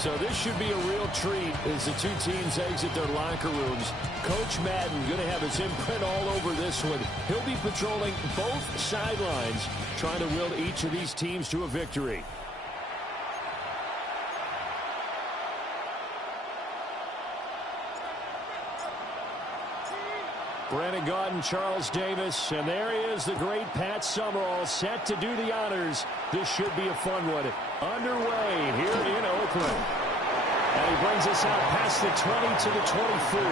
So this should be a real treat as the two teams exit their locker rooms. Coach Madden going to have his imprint all over this one. He'll be patrolling both sidelines, trying to will each of these teams to a victory. Brandon Gaudin, Charles Davis, and there he is, the great Pat Summerall, set to do the honors. This should be a fun one. Underway here in Oakland. And he brings us out past the 20 to the 24.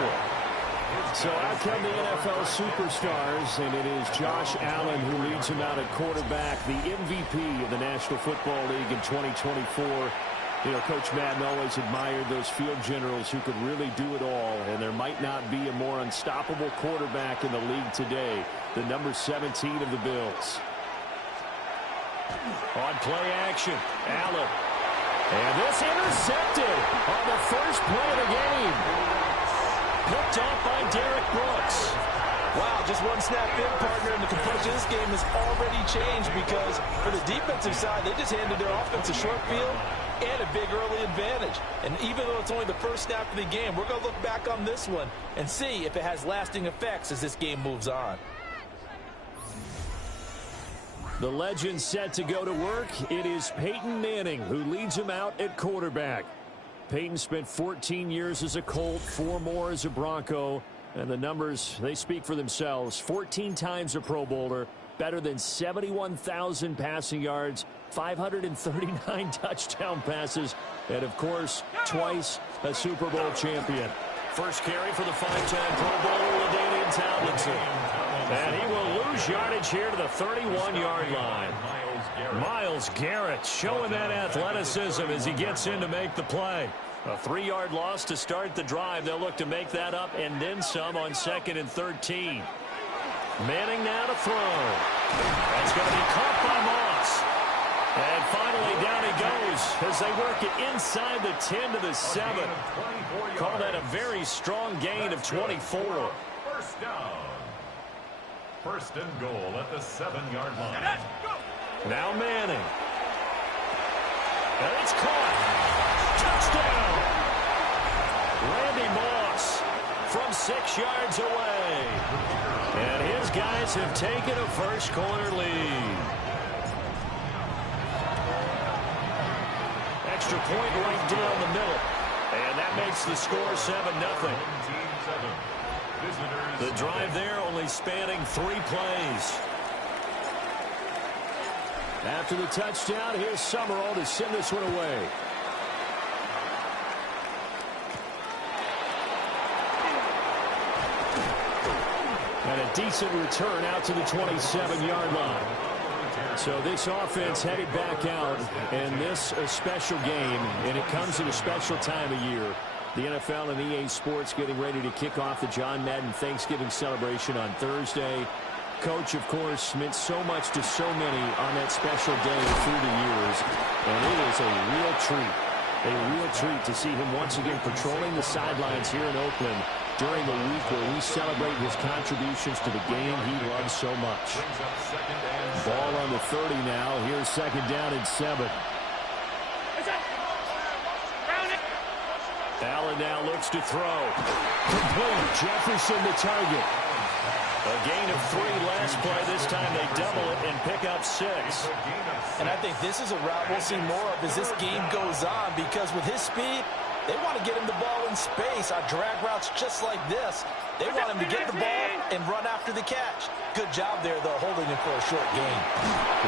So out come the NFL superstars, and it is Josh Allen who leads him out at quarterback, the MVP of the National Football League in 2024. You know, Coach Madden always admired those field generals who could really do it all, and there might not be a more unstoppable quarterback in the league today than number 17 of the Bills. On play action, Allen. And this intercepted on the first play of the game. Picked off by Derek Brooks. Wow, just one snap in, partner, and the complexion of this game has already changed because for the defensive side, they just handed their offense a short field and a big early advantage. And even though it's only the first snap of the game, we're going to look back on this one and see if it has lasting effects as this game moves on. The legend set to go to work. It is Peyton Manning who leads him out at quarterback. Peyton spent 14 years as a Colt, 4 more as a Bronco. And the numbers, they speak for themselves. 14 times a Pro Bowler, better than 71,000 passing yards, 539 touchdown passes, and, of course, twice a Super Bowl champion. First carry for the 5-time Pro Bowler, LaDainian Tomlinson. And he will lose yardage here to the 31-yard line. Myles Garrett showing that athleticism as he gets in to make the play. A 3-yard loss to start the drive. They'll look to make that up and then some on 2nd and 13. Manning now to throw. That's going to be caught by Moss. And finally down he goes as they work it inside the 10 to the 7. Call that a very strong gain of 24. First down. First and goal at the 7-yard line. Now Manning. And it's caught. Touchdown! Randy Moss from 6 yards away. And his guys have taken a first-quarter lead. Extra point right down the middle. And that makes the score 7-0. The drive there only spanning 3 plays. After the touchdown, here's Summerall to send this one away. And a decent return out to the 27-yard line. So this offense headed back out, and this a special game, and it comes at a special time of year. The NFL and EA Sports getting ready to kick off the John Madden Thanksgiving celebration on Thursday. Coach, of course, meant so much to so many on that special day through the years, and it is a real treat to see him once again patrolling the sidelines here in Oakland during the week where we celebrate his contributions to the game he loves so much. Ball on the 30 now. Here's 2nd down and 7. Allen now looks to throw. Complete. Jefferson the target. A gain of 3 last play. This time they double it and pick up 6. And I think this is a route we'll see more of as this game goes on because with his speed, they want to get him the ball in space on drag routes just like this. They want him to get the ball and run after the catch. Good job there, though, holding him for a short gain.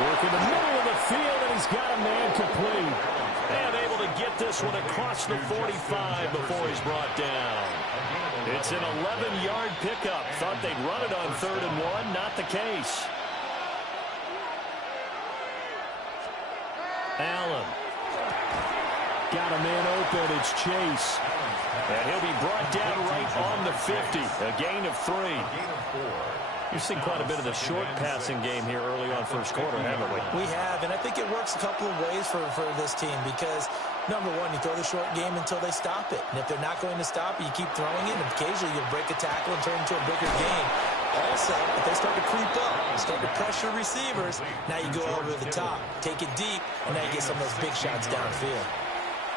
Work in the middle of the field, and he's got a man complete. And able to get this one across the 45 before he's brought down. It's an 11-yard pickup. Thought they'd run it on 3rd and 1. Not the case. Allen. Got a man open. It's Chase. And he'll be brought down right on the 50. A gain of 3. You've seen quite a bit of the short passing game here early on first quarter, haven't we? We have, and I think it works a couple of ways for this team because, number one, you throw the short game until they stop it. And if they're not going to stop it, you keep throwing it, and occasionally you'll break a tackle and turn it into a bigger game. Also, if they start to creep up, start to pressure receivers, now you go over the top, take it deep, and now you get some of those big shots downfield.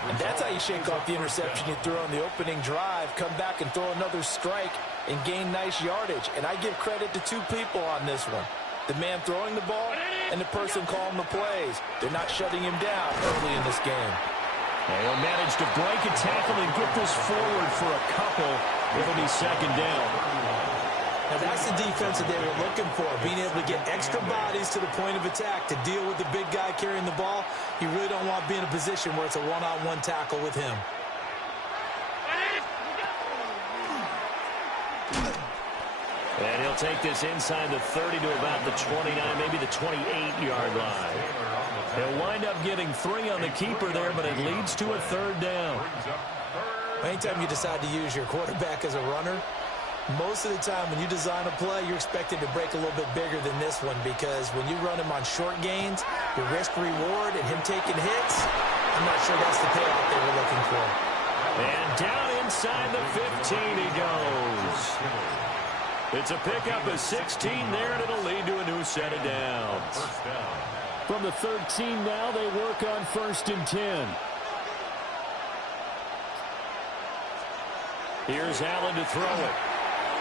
And that's how you shake off the interception you threw on the opening drive, come back and throw another strike and gain nice yardage. And I give credit to two people on this one. The man throwing the ball and the person calling the plays. They're not shutting him down early in this game. They'll manage to break a tackle and get this forward for a couple. It'll be second down. Now that's the defense that they were looking for, being able to get extra bodies to the point of attack to deal with the big guy carrying the ball. You really don't want to be in a position where it's a one-on-one tackle with him. And he'll take this inside the 30 to about the 29, maybe the 28-yard line. He'll wind up getting 3 on the keeper there, but it leads to a third down. Anytime you decide to use your quarterback as a runner, most of the time when you design a play, you're expected to break a little bit bigger than this one, because when you run him on short gains, your risk-reward and him taking hits, I'm not sure that's the payoff they were looking for. And down inside the 15 he goes. It's a pickup of 16 there, and it'll lead to a new set of downs. From the 13 now, they work on 1st and 10. Here's Allen to throw it.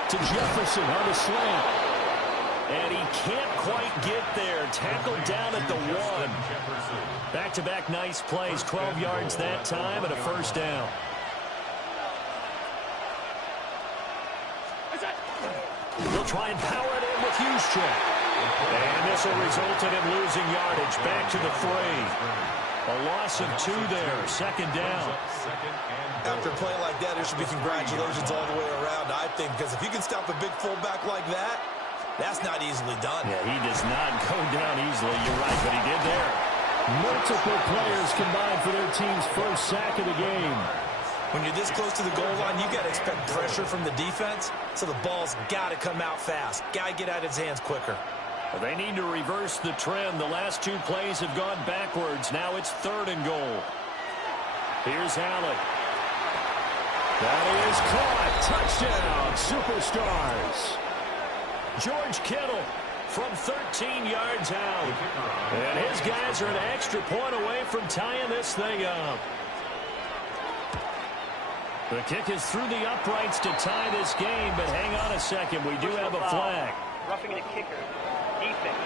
To Jefferson on the slant. And he can't quite get there. Tackled down at the 1. Back-to-back nice plays. 12 yards that time and a first down. They'll try and power it in with Juszczyk. And this will result in him losing yardage. Back to the 3. A loss of 2 there. Second down. After a play like that, there should be congratulations all the way around, I think, because if you can stop a big fullback like that, that's not easily done. Yeah, he does not go down easily. You're right, but he did there. Multiple players combined for their team's first sack of the game. When you're this close to the goal line, you got to expect pressure from the defense, so the ball's got to come out fast. Got to get out of his hands quicker. Well, they need to reverse the trend. The last 2 plays have gone backwards. Now it's 3rd and goal. Here's Allen. That is caught. Touchdown, Superstars. George Kittle from 13 yards out. And his guys are an extra point away from tying this thing up. The kick is through the uprights to tie this game, but hang on a second. We do have a flag. Roughing the kicker. Defense.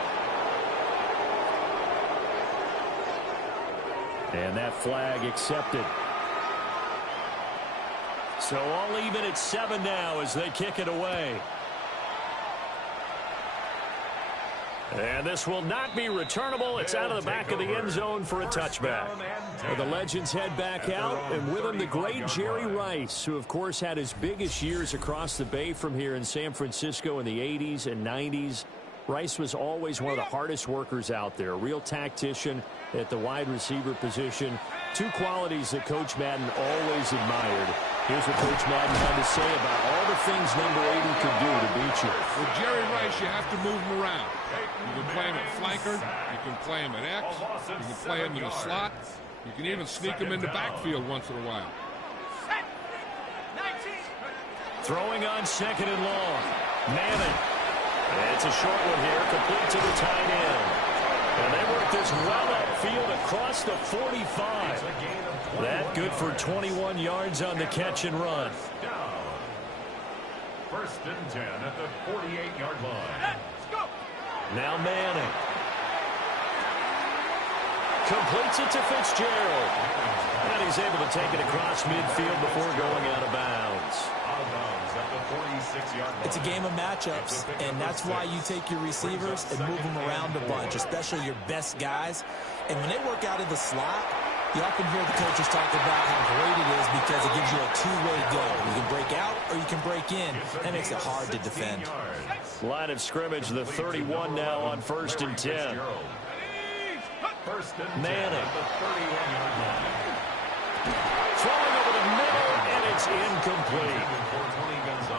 And that flag accepted. So all even at 7 now as they kick it away. And this will not be returnable. It's out of the back of the end zone for a touchback. The Legends head back out, and with them the great Jerry Rice, who of course had his biggest years across the bay from here in San Francisco in the 80s and 90s. Rice was always one of the hardest workers out there, a real tactician at the wide receiver position. 2 qualities that Coach Madden always admired. Here's what Coach Madden had to say about all the things number 80 could do to beat you. With Jerry Rice, you have to move him around. You can play him at flanker. You can play him at X. You can play him in the slot. You can even sneak him in the backfield once in a while. Throwing on 2nd and long. Madden. It's a short one here, complete to the tight end. And they work this well upfield across the 45. That good for 21 yards on the catch and run. 1st and 10 at the 48-yard line. Now Manning. Completes it to Fitzgerald. And he's able to take it across midfield before going out of bounds. It's a game of matchups, and that's why you take your receivers and move them around a bunch, especially your best guys. And when they work out of the slot, you often hear the coaches talk about how great it is because it gives you a 2-way go. You can break out or you can break in. That makes it hard to defend. Line of scrimmage, the 31 now on 1st and 10. Manning. Throwing over the middle, and it's incomplete.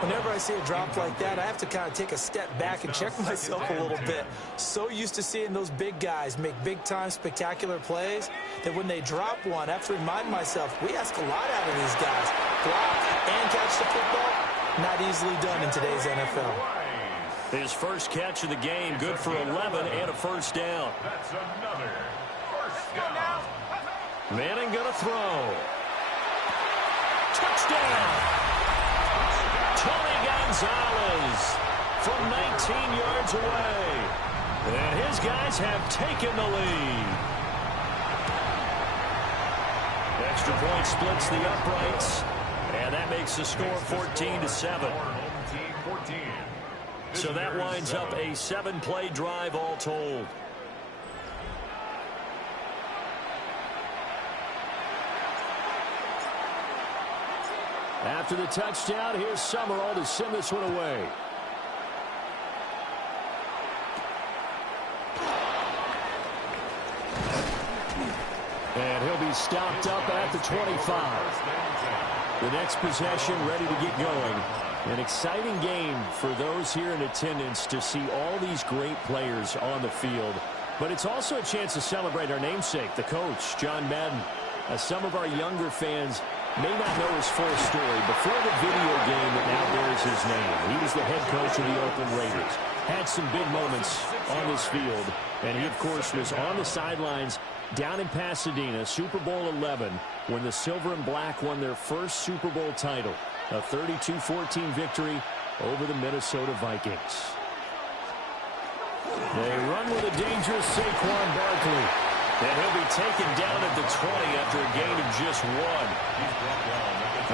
Whenever I see a drop like that, I have to kind of take a step back and check myself a little bit. So used to seeing those big guys make big-time spectacular plays that when they drop one, I have to remind myself, we ask a lot out of these guys. Block and catch the football, not easily done in today's NFL. His first catch of the game, good for 11 and a first down. That's another first down. Manning going to throw. Touchdown! Tony Gonzalez from 19 yards away. And his guys have taken the lead. Extra point splits the uprights. And that makes the score 14-7. So that winds up a 7-play drive all told. After the touchdown, here's Summerall to send this one away. And he'll be stopped up at the 25. The next possession ready to get going. An exciting game for those here in attendance to see all these great players on the field. But it's also a chance to celebrate our namesake, the coach, John Madden. Some of our younger fans may not know his full story. Before the video game that now bears his name, he was the head coach of the Oakland Raiders. Had some big moments on this field. And he, of course, was on the sidelines down in Pasadena, Super Bowl 11, when the Silver and Black won their first Super Bowl title, a 32-14 victory over the Minnesota Vikings. They run with a dangerous Saquon Barkley. And he'll be taken down at the 20 after a gain of just 1.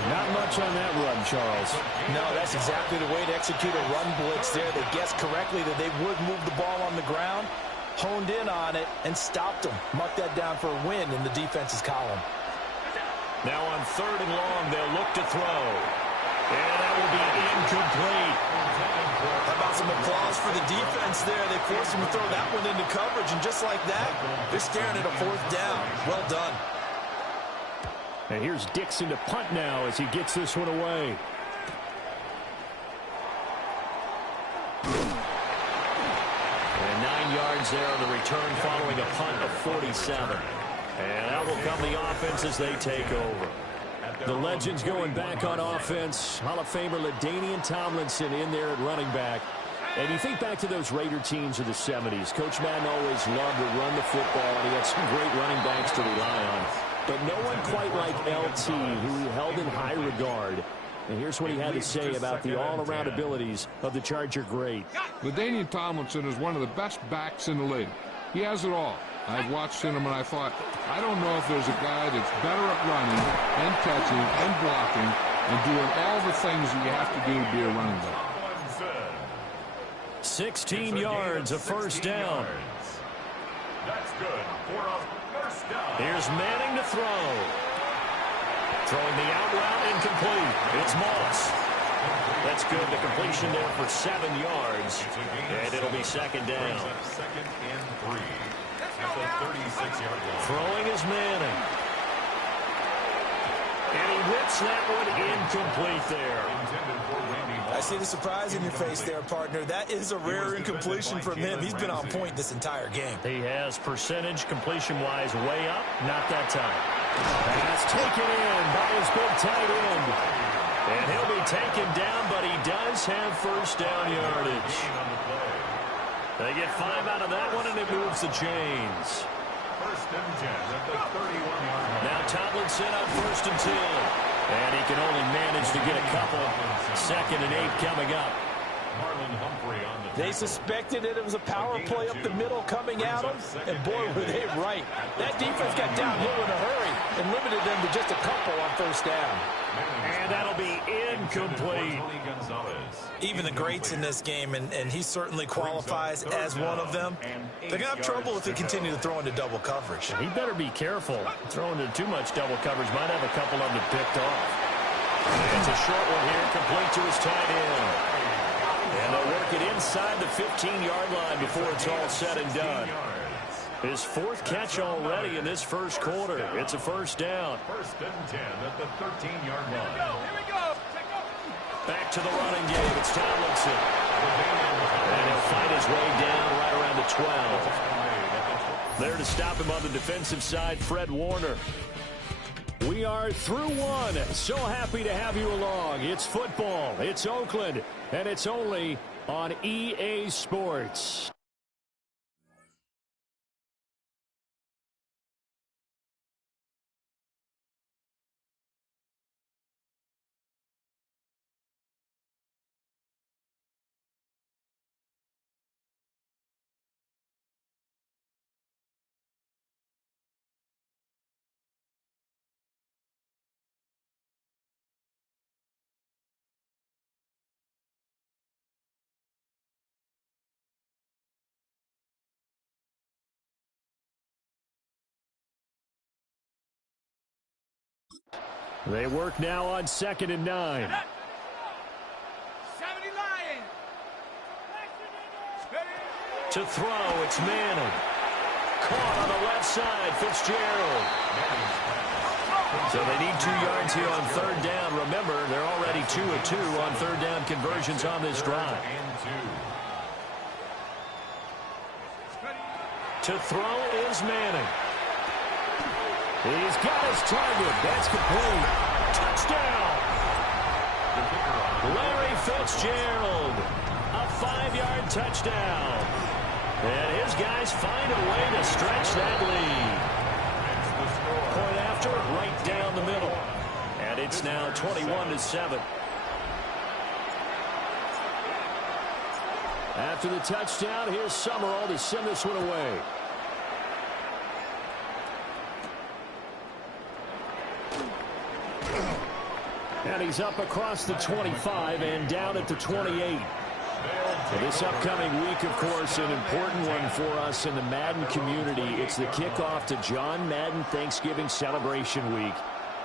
Not much on that run, Charles. No, that's exactly the way to execute a run blitz there. They guessed correctly that they would move the ball on the ground, honed in on it, and stopped them. Mark that down for a win in the defense's column. Now on 3rd and long, they'll look to throw. And that will be incomplete. How about some applause for the defense there? They forced him to throw that one into coverage, and just like that, they're staring at a 4th down. Well done. And here's Dixon to punt now as he gets this one away. And 9 yards there on the return following a punt of 47. And out will come the offense as they take over. The Legends going back on offense. Hall of Famer LaDainian Tomlinson in there at running back. And you think back to those Raider teams of the 70s. Coach Madden always loved to run the football, and he had some great running backs to rely on. But no one quite like LT, who he held in high regard. And here's what he had to say about the all-around abilities of the Charger great. LaDainian Tomlinson is one of the best backs in the league. He has it all. I've watched him and I thought, I don't know if there's a guy that's better at running and catching and blocking and doing all the things that you have to do to be a running back. 16 yards, a first down. That's good for a first down. Here's Manning to throw. Throwing the out route incomplete. It's Moss. That's good. The completion there for 7 yards. And it'll be 2nd down. 2nd and 3. At the 36-yard line. Throwing is Manning. And he whips that one incomplete there. I see the surprise in your face there, partner. That is a rare incompletion from him. He's been on point this entire game. He has percentage completion-wise way up. Not that time. Pass taken in by his big tight end. And he'll be taken down, but he does have first down yardage. They get 5 out of that one, and it moves the chains. 1st and 10 at the 31-yard line. Now Tomlinson on 1st and 10. And he can only manage to get a couple. 2nd and 8 coming up. Marlon Humphrey on the They suspected that it was a power play up the middle coming at them, and boy, were they right. That defense got downhill in a hurry and limited them to just a couple on 1st down. And that'll be incomplete. Even the greats in this game, and he certainly qualifies as one of them, they're going to have trouble if they continue to throw into double coverage. He better be careful. Throwing into too much double coverage might have a couple of them picked off. It's a short one here, complete to his tight end. And they'll work it inside the 15-yard line before it's all said and done. His 4th catch already in this first quarter. It's a first down. 1st and 10 at the 13-yard line. Here we go. Back to the running game. It's Tomlinson. And he'll fight his way down right around the 12. There to stop him on the defensive side, Fred Warner. We are through one. So happy to have you along. It's football. It's Oakland. And it's only on EA Sports. They work now on 2nd and 9. To throw, it's Manning. Caught on the left side, Fitzgerald. So they need 2 yards here on 3rd down. Remember, they're already 2 of 2 on 3rd down conversions on this drive. To throw is Manning. He's got his target. That's complete. Touchdown. Larry Fitzgerald. A 5-yard touchdown. And his guys find a way to stretch that lead. Point after, right down the middle. And it's now 21-7. After the touchdown, here's Summerall to send this one away. And he's up across the 25 and down at the 28. Well, this upcoming week, of course, an important one for us in the Madden community. It's the kickoff to John Madden Thanksgiving Celebration Week.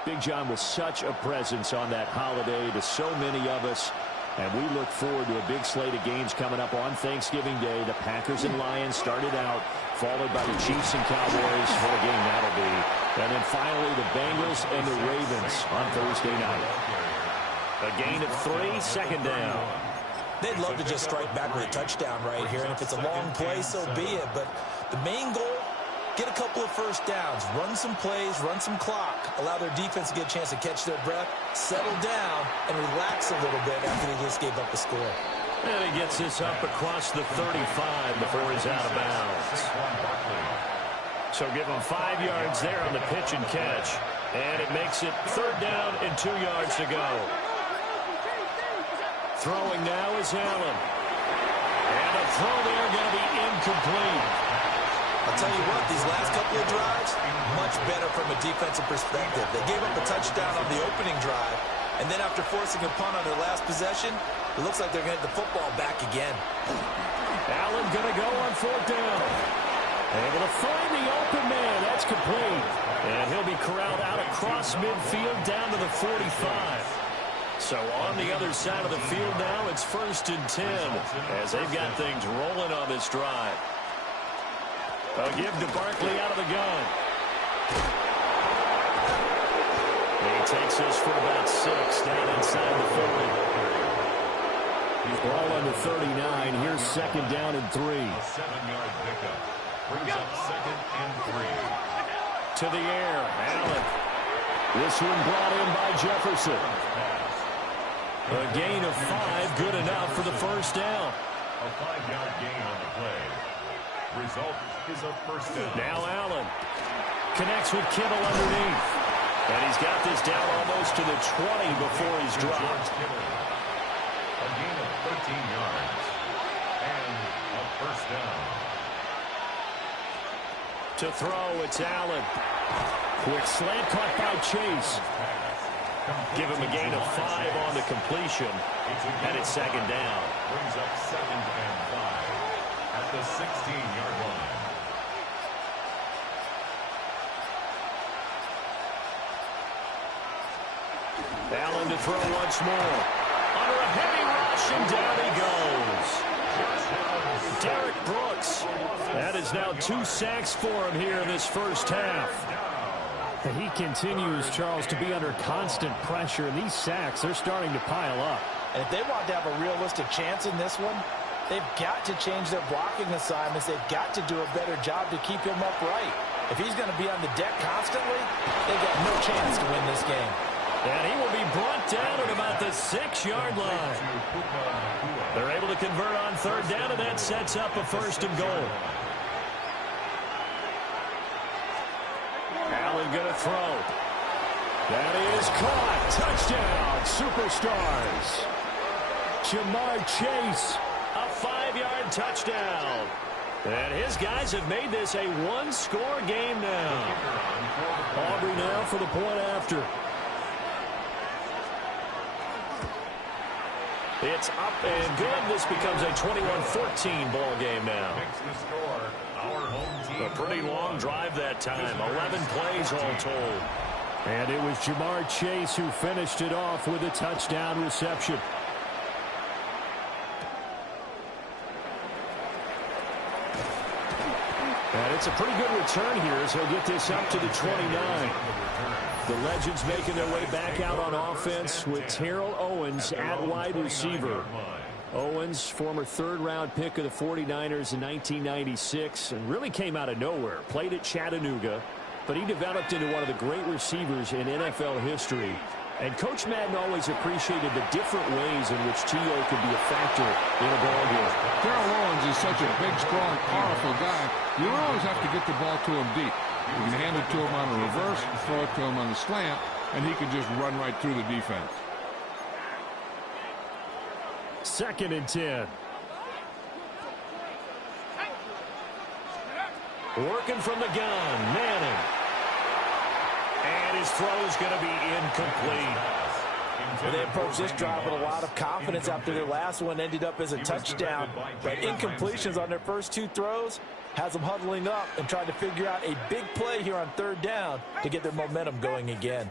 Big John was such a presence on that holiday to so many of us. And we look forward to a big slate of games coming up on Thanksgiving Day. The Packers and Lions started out, followed by the Chiefs and Cowboys. What a game that'll be. And then finally the Bengals and the Ravens on Thursday night. A gain of 3, 2nd down. They'd love to just strike back with a touchdown right here, and if it's a long play, so be it. But the main goal, get a couple of first downs, run some plays, run some clock, allow their defense to get a chance to catch their breath, settle down, and relax a little bit after they just gave up the score. And he gets this up across the 35 before he's out of bounds. So give him 5 yards there on the pitch and catch. And it makes it 3rd down and 2 yards to go. Throwing now is Allen. And a throw there going to be incomplete. I'll tell you what, these last couple of drives, much better from a defensive perspective. They gave up a touchdown on the opening drive, and then after forcing a punt on their last possession, it looks like they're going to get the football back again. Allen going to go on 4th down. Able to find the open man. That's complete. And he'll be corralled out across midfield down to the 45. So on the other side of the field now, it's 1st and 10 as they've got things rolling on this drive. A give to Barkley out of the gun. He takes this for about 6 down inside the 40. Ball under 39. Here's 2nd down and 3. A 7-yard pickup brings up 2nd and 3. To the air, Allen. This one brought in by Jefferson. A gain of 5, good enough for the 1st down. A 5-yard gain on the play. Result is a 1st down. Now Allen connects with Kittle underneath. And he's got this down almost to the 20 before he's dropped. A gain of 13 yards. And a 1st down. To throw, it's Allen. Quick slant caught by Chase. Give him a gain of 5 on the completion. And it's 2nd down. Brings up 2nd and 5 at the 16-yard line. Allen to throw once more. Under a heavy rush, and down he goes. Derek Brooks. That is now 2 sacks for him here in this 1st half. He continues, Charles, to be under constant pressure, and these sacks, they're starting to pile up. And if they want to have a realistic chance in this one, they've got to change their blocking assignments. They've got to do a better job to keep him upright. If he's going to be on the deck constantly, they've got no chance to win this game. And he will be brought down at about the 6-yard line. They're able to convert on 3rd down, and that sets up a 1st and goal. Allen going to throw. That is caught. Touchdown, Superstars. Jamar Chase, a 5-yard touchdown. And his guys have made this a 1-score game now. Aubrey now for the point after. It's up and good. This becomes a 21-14 ball game now. A pretty long drive that time. 11 plays all told. And it was Jamar Chase who finished it off with a touchdown reception. And it's a pretty good return here as he'll get this up to the 29. The Legends making their way back out on offense with Terrell Owens at wide receiver. Owens, former third-round pick of the 49ers in 1996, and really came out of nowhere. Played at Chattanooga, but he developed into one of the great receivers in NFL history. And Coach Madden always appreciated the different ways in which T.O. could be a factor in a ball game. Terrell Owens is such a big, strong, powerful guy. You don't always have to get the ball to him deep. You can hand it to him on a reverse, throw it to him on the slant, and he can just run right through the defense. 2nd and 10. Working from the gun, Manning. And his throw is going to be incomplete. Well, they approached this drive with a lot of confidence after their last one ended up as a touchdown. But incompletions on their first 2 throws has them huddling up and trying to figure out a big play here on 3rd down to get their momentum going again.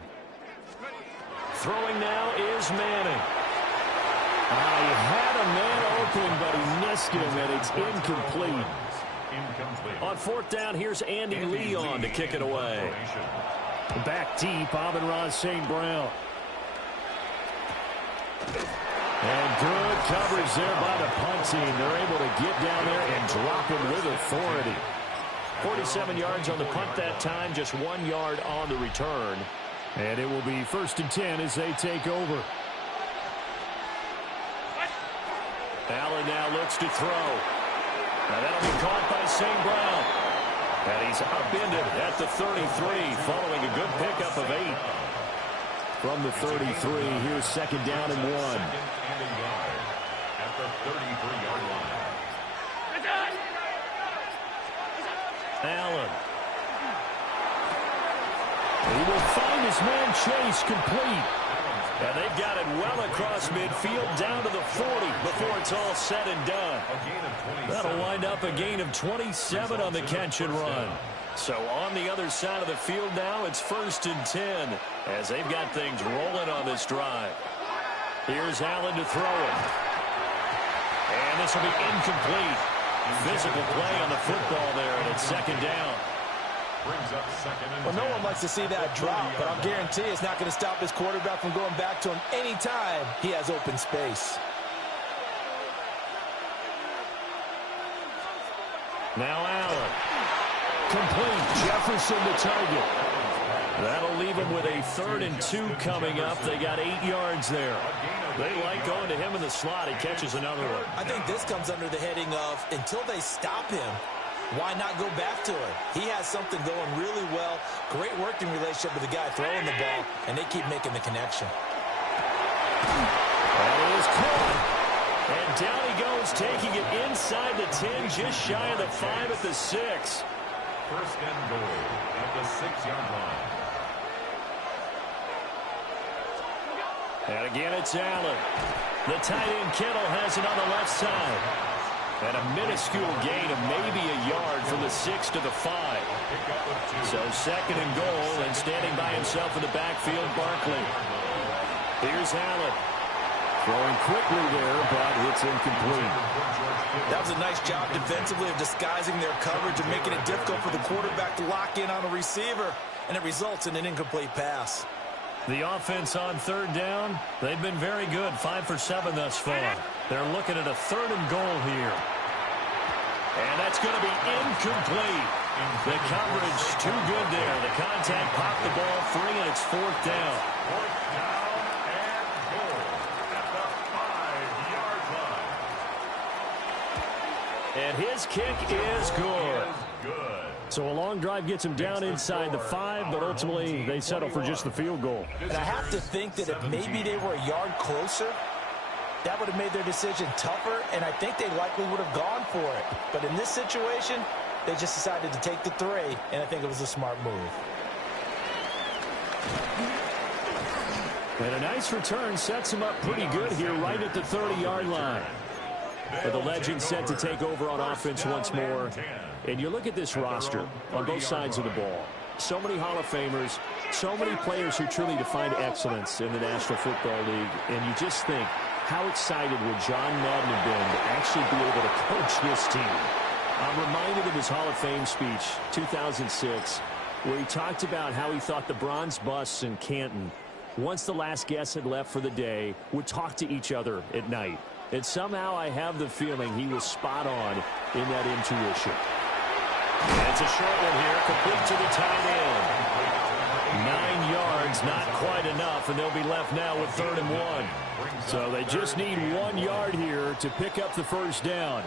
Throwing now is Manning. He had a man open, but he missed him, and it's incomplete. On 4th down, here's Andy Lee on to kick it away. Back deep, Amon-Ra St. Brown. And good coverage there by the punt team. They're able to get down there and drop him with authority. 47 yards on the punt that time, just 1 yard on the return. And it will be 1st and 10 as they take over. Allen now looks to throw. Now that'll be caught by St. Brown. And he's upended at the 33 following a good pickup of 8. From the 33, here's 2nd down and 1. At the 33-yard line. Allen. He will find his man Chase complete. And they've got it well across midfield down to the 40 before it's all said and done. That'll wind up a gain of 27 on the catch and run. So on the other side of the field now, it's 1st and 10 as they've got things rolling on this drive. Here's Allen to throw it. And this will be incomplete. Physical play on the football there, and it's 2nd down. Well, no one likes to see that drop, but I'll guarantee it's not going to stop his quarterback from going back to him anytime he has open space. Now Allen. Complete. Jefferson the target. That'll leave him with a 3rd and 2 coming up. They got 8 yards there. They like going to him in the slot. He catches another one. I think this comes under the heading of until they stop him, why not go back to it? He has something going really well. Great working relationship with the guy throwing the ball, and they keep making the connection. That is caught. And down he goes, taking it inside the 10, just shy of the 5 at the 6. 1st and goal at the 6-yard line. And again, it's Allen. The tight end Kittle has it on the left side. And a minuscule gain of maybe a yard from the 6 to the 5. So 2nd and goal, and standing by himself in the backfield, Barkley. Here's Allen. Throwing quickly there, but it's incomplete. That was a nice job defensively of disguising their coverage and making it difficult for the quarterback to lock in on a receiver, and it results in an incomplete pass. The offense on 3rd down, they've been very good, 5 for 7 thus far. They're looking at a 3rd and goal here. And that's going to be incomplete. The coverage too good there. The contact popped the ball free, and it's 4th down. 4th down and goal at the 5-yard line. And his kick is good. So a long drive gets him down inside the 5, but ultimately they settle for just the field goal. And I have to think that if maybe they were a yard closer, that would have made their decision tougher, and I think they likely would have gone for it. But in this situation, they just decided to take the 3, and I think it was a smart move. And a nice return sets him up pretty good here right at the 30-yard line. But the Legends set to take over on offense once more. And you look at this roster on both sides of the ball. So many Hall of Famers, so many players who truly defined excellence in the National Football League. And you just think, how excited would John Madden have been to actually be able to coach this team? I'm reminded of his Hall of Fame speech, 2006, where he talked about how he thought the bronze busts in Canton, once the last guest had left for the day, would talk to each other at night. And somehow I have the feeling he was spot on in that intuition. It's a short one here, complete to the tight end. 9 yards, not quite enough, and they'll be left now with 3rd and 1. So they just need 1 yard here to pick up the first down.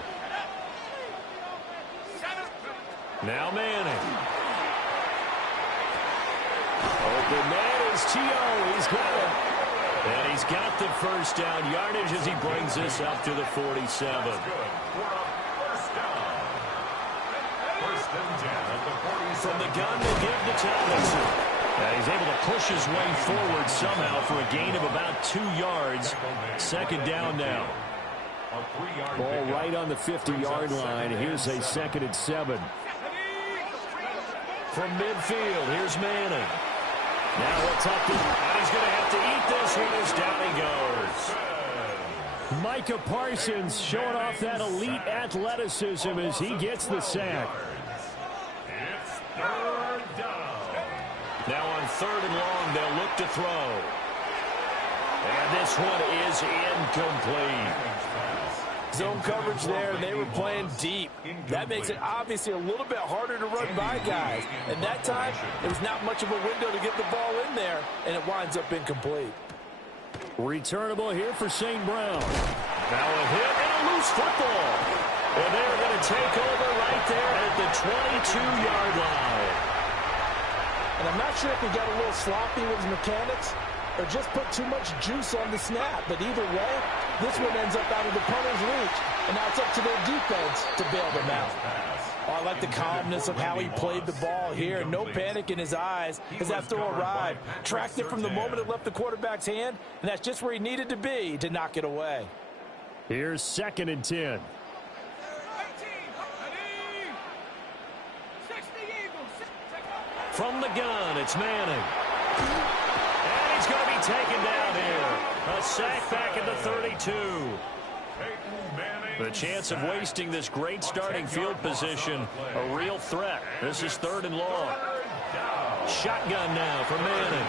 Now Manning. Open man is T.O. He's got it. And he's got the first down yardage as he brings this up to the 47. From the gun, they give to Tomlinson. He's able to push his way forward somehow for a gain of about 2 yards. 2nd down now. Ball right on the 50-yard line. Here's a 2nd and 7. From midfield, here's Manning. Now he'll tuck it, and he's going to have to eat this one as down he goes. Micah Parsons showing off that elite athleticism as he gets the sack. It's 3rd down. Now on 3rd and long, they'll look to throw. And this one is incomplete. Zone coverage there, and they were playing deep. That makes it obviously a little bit harder to run by guys. And that time, there was not much of a window to get the ball in there, and it winds up incomplete. Returnable here for St. Brown. Now a hit and a loose football. And they're going to take over right there at the 22-yard line. And I'm not sure if he got a little sloppy with his mechanics or just put too much juice on the snap. But either way, this one ends up out of the punter's reach. And now it's up to their defense to bail them out. Oh, I like the calmness of how he played the ball here. No panic in his eyes as that throw arrived. Tracked it from the moment it left the quarterback's hand, and that's just where he needed to be to knock it away. Here's 2nd and 10. From the gun, it's Manning. And he's going to be taken down here. A sack back at the 32. The chance of wasting this great starting field position, a real threat. This is 3rd and long. Shotgun now for Manning.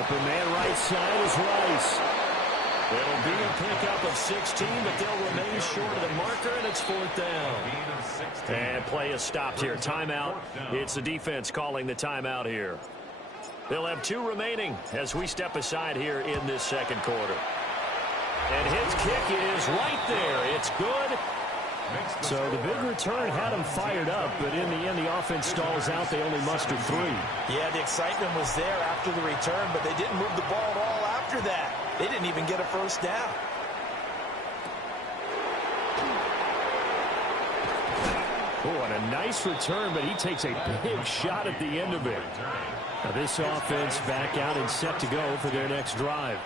Open man right side is Rice. It'll be a pickup of 16, but they'll remain short of the marker, and it's 4th down. And play is stopped here. Timeout. It's the defense calling the timeout here. They'll have 2 remaining as we step aside here in this 2nd quarter. And his kick is right there. It's good. So the big return had him fired up, but in the end, the offense stalls out. They only mustered 3. Yeah, the excitement was there after the return, but they didn't move the ball at all after that. They didn't even get a first down. Oh, and a nice return, but he takes a big shot at the end of it. Now this offense back out and set to go for their next drive.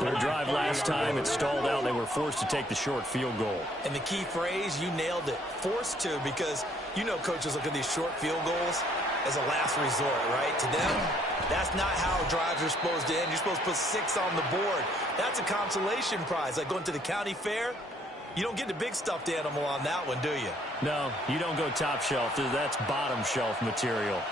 Their drive last time, it stalled out. They were forced to take the short field goal. And the key phrase, you nailed it, forced to, because you know coaches look at these short field goals as a last resort, right? To them, that's not how drives are supposed to end. You're supposed to put 6 on the board. That's a consolation prize, like going to the county fair. You don't get the big stuffed animal on that one, do you? No, you don't go top shelf. That's bottom shelf material.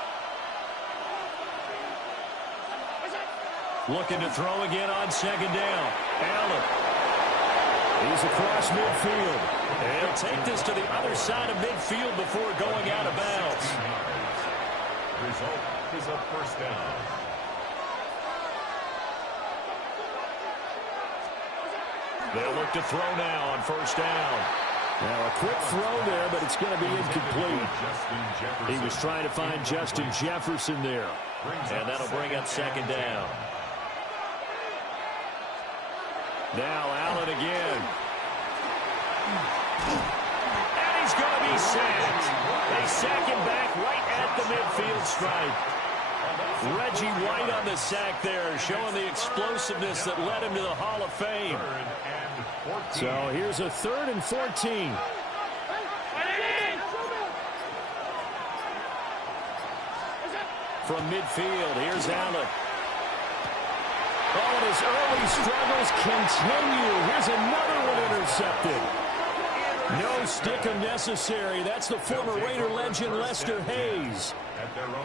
Looking to throw again on 2nd down. Allen. He's across midfield. And he'll take this to the other side of midfield before going out of bounds. Result is a 1st down. They'll look to throw now on 1st down. Now a quick throw there, but it's going to be incomplete. He was trying to find Justin Jefferson there. And that'll bring up 2nd down. Now Allen again. And he's going to be sacked. They sack him back right at the midfield stripe. Reggie White on the sack there, showing the explosiveness that led him to the Hall of Fame. So here's a 3rd and 14. from midfield. Here's Allen. Oh, and his early struggles continue. Here's another one intercepted. No stickum necessary. That's the former Raider legend Lester Hayes.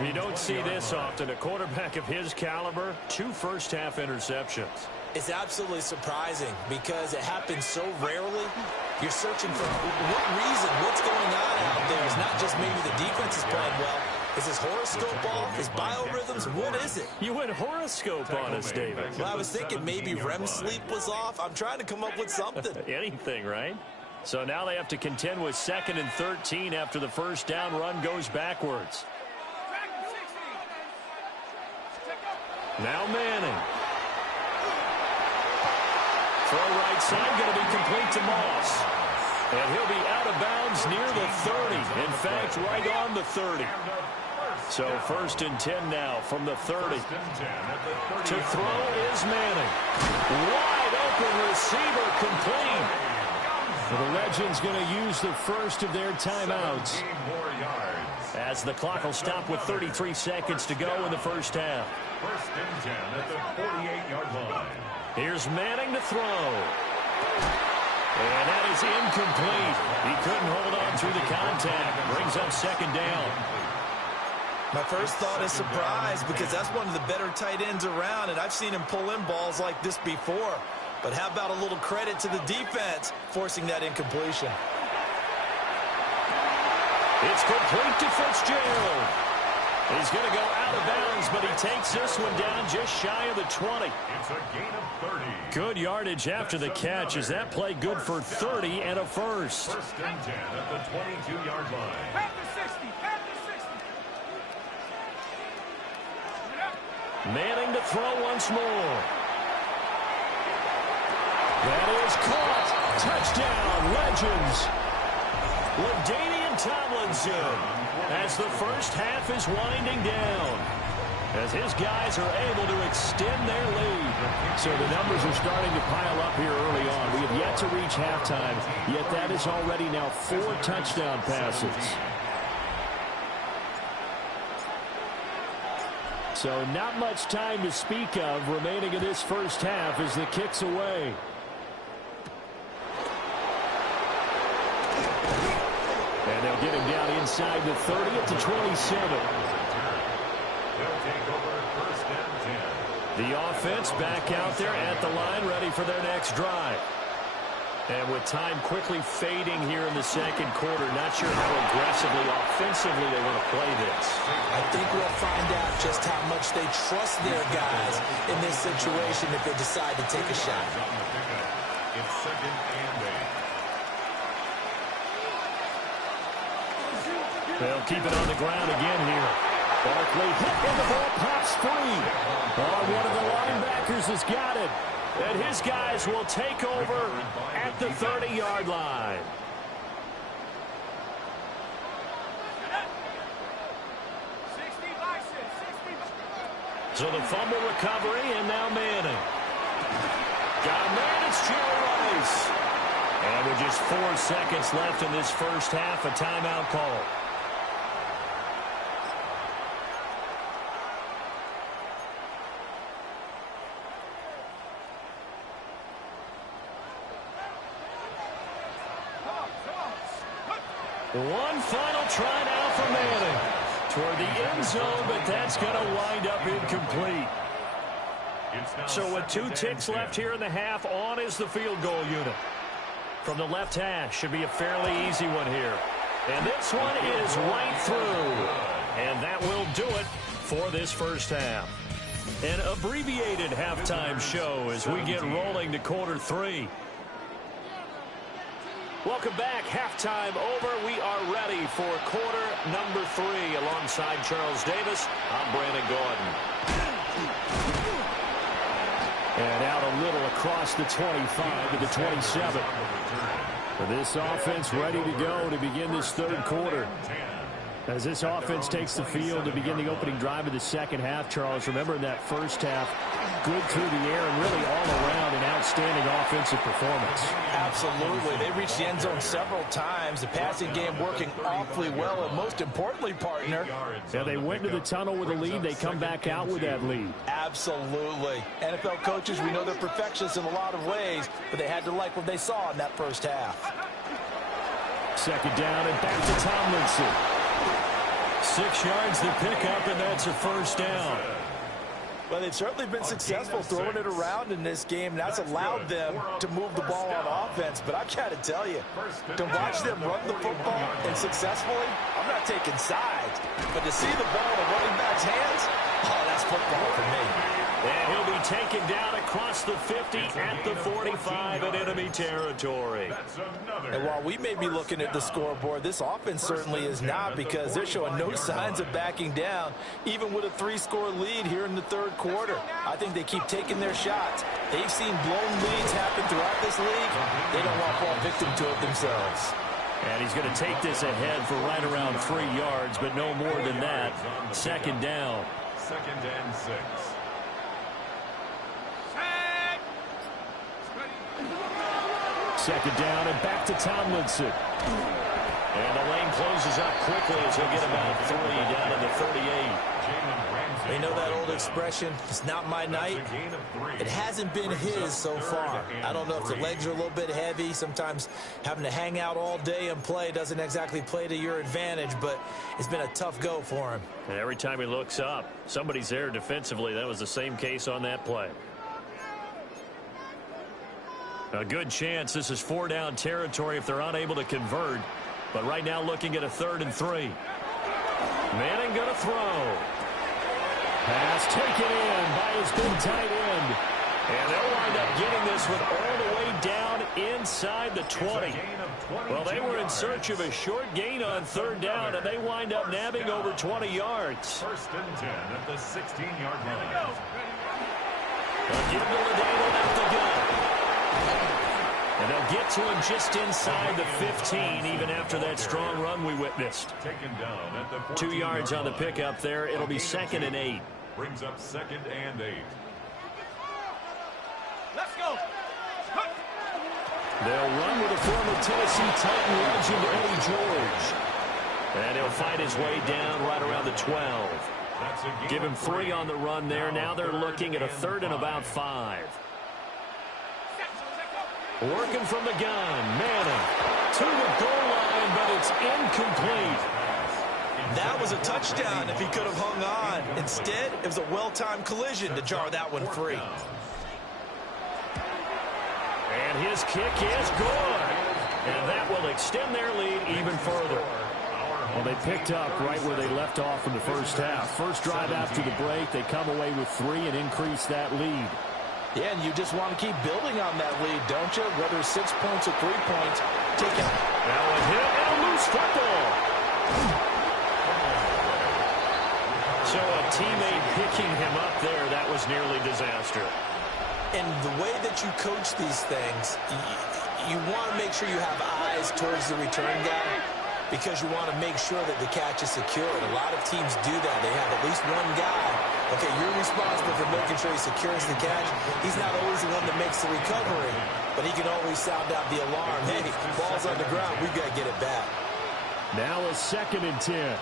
You don't see this often. A quarterback of his caliber, 2 first-half interceptions. It's absolutely surprising because it happens so rarely. You're searching for what reason, what's going on out there. It's not just maybe the defense is playing well. Is his horoscope off? His biorhythms? What is it? You went horoscope on us, David. Well, I was thinking maybe REM sleep was off. I'm trying to come up with something. Anything, right? So now they have to contend with 2nd and 13 after the first down run goes backwards. Now Manning. Throw right side, going to be complete to Moss. And he'll be out of bounds near the 30. In fact, right on the 30. So 1st and 10 now from the 30. To throw is Manning. Wide open receiver complete. Well, the Legends going to use the first of their timeouts, as the clock will stop with 33 seconds to go in the first half. 1st and 10 at the 48-yard line. Here's Manning to throw. And that is incomplete. He couldn't hold on through the contact. Brings up 2nd down. My first thought is surprise because that's one of the better tight ends around, and I've seen him pull in balls like this before. But how about a little credit to the defense forcing that incompletion? It's complete to Fitzgerald. He's going to go out of bounds, but he takes this one down just shy of the 20. It's a gain of 30. Good yardage after the catch. Is that play good for 30 and a first? 1st and 10 at the 22-yard line. Manning to throw once more. That is caught. Touchdown, Legends. LaDainian Tomlinson, as the first half is winding down, as his guys are able to extend their lead. So the numbers are starting to pile up here early on. We have yet to reach halftime, yet that is already now 4 touchdown passes. So not much time to speak of remaining in this first half as the kick's away. And they'll get him down inside the 30 at the 27. They'll take over 1st and 10. The offense back out there at the line, ready for their next drive. And with time quickly fading here in the 2nd quarter, not sure how aggressively, offensively they want to play this. I think we'll find out just how much they trust their guys in this situation if they decide to take a shot. It's 2nd and 8. They'll keep it on the ground again here. Barkley hit and the ball pops free. Oh, one of the linebackers has got it. And his guys will take over at the 30-yard line. So the fumble recovery, and now Manning. Got a man, it's Jerry Rice. And with just 4 seconds left in this first half, a timeout call. One final try now for Manning toward the end zone, but that's going to wind up incomplete. So with 2 ticks left here in the half, on is the field goal unit. From the left hash, should be a fairly easy one here. And this one is right through. And that will do it for this first half. An abbreviated halftime show as we get rolling to quarter 3. Welcome back. Halftime over. We are ready for quarter number 3. Alongside Charles Davis, I'm Brandon Gordon. And out a little across the 25 to the 27. This offense ready to go to begin this 3rd quarter. As this offense takes the field to begin the opening drive of the second half, Charles, remember in that first half, good through the air and really all around an outstanding offensive performance. Absolutely. They reached the end zone several times. The passing game working awfully well, and most importantly, partner. Yeah, they went to the tunnel with a lead. They come back out with that lead. Absolutely. NFL coaches, we know they're perfectionists in a lot of ways, but they had to like what they saw in that first half. Second down and back to Tomlinson. 6 yards to pick up, and that's a first down. Well, they've certainly been successful throwing it around in this game. That's allowed them to move the ball on offense. But I've got to tell you, to watch them run the football and successfully, I'm not taking sides. But to see the ball in the running back's hands, oh, that's football for me. And he'll be taken down across the 50 at the 45 in enemy territory. And while we may be looking at the scoreboard, this offense certainly is not, because they're showing no signs of backing down, even with a 3-score lead here in the third quarter. I think they keep taking their shots. They've seen blown leads happen throughout this league. They don't want to fall victim to it themselves. And he's going to take this ahead for right around 3 yards, but no more than that. Second down. 2nd and 6. Second down and back to Tomlinson. And the lane closes up quickly as he'll get about 3 down to the 38. They know that old expression, it's not my night. It hasn't been his so far. I don't know if the legs are a little bit heavy. Sometimes having to hang out all day and play doesn't exactly play to your advantage, but it's been a tough go for him. And every time he looks up, somebody's there defensively. That was the same case on that play. A good chance this is 4-down territory if they're unable to convert. But right now looking at a 3rd and 3. Manning going to throw. Pass taken in by his big tight end. And they'll wind up getting this one all the way down inside the 20. Well, they were in search of a short gain on 3rd down, and they wind up nabbing over 20 yards. 1st and 10 at the 16-yard line. Give them the Daniel at the gun. And they'll get to him just inside the 15, even after that strong run we witnessed. Taken down at the 2 yards on the pickup there. It'll be 2nd and 8. Brings up 2nd and 8. Let's go. They'll run with the former Tennessee Titan legend Eddie George. And he'll fight his way down right around the 12. Give him 3 on the run there. Now they're looking at a 3rd and about 5. Working from the gun, Manning to the goal line, but it's incomplete. That was a touchdown if he could have hung on. Instead, it was a well-timed collision to jar that one free. And his kick is good. And that will extend their lead even further. Well, they picked up right where they left off in the first half. First drive after the break, they come away with 3 and increase that lead. Yeah, and you just want to keep building on that lead, don't you? Whether 6 points or 3 points, take it. That one hit and a loose football. So a teammate picking him up there, that was nearly disaster. And the way that you coach these things, you want to make sure you have eyes towards the return guy, because you want to make sure that the catch is secured. A lot of teams do that. They have at least one guy. Okay, you're responsible for making sure he secures the catch. He's not always the one that makes the recovery, but he can always sound out the alarm. Hey, ball's on the ground. We've got to get it back. Now a 2nd and 10.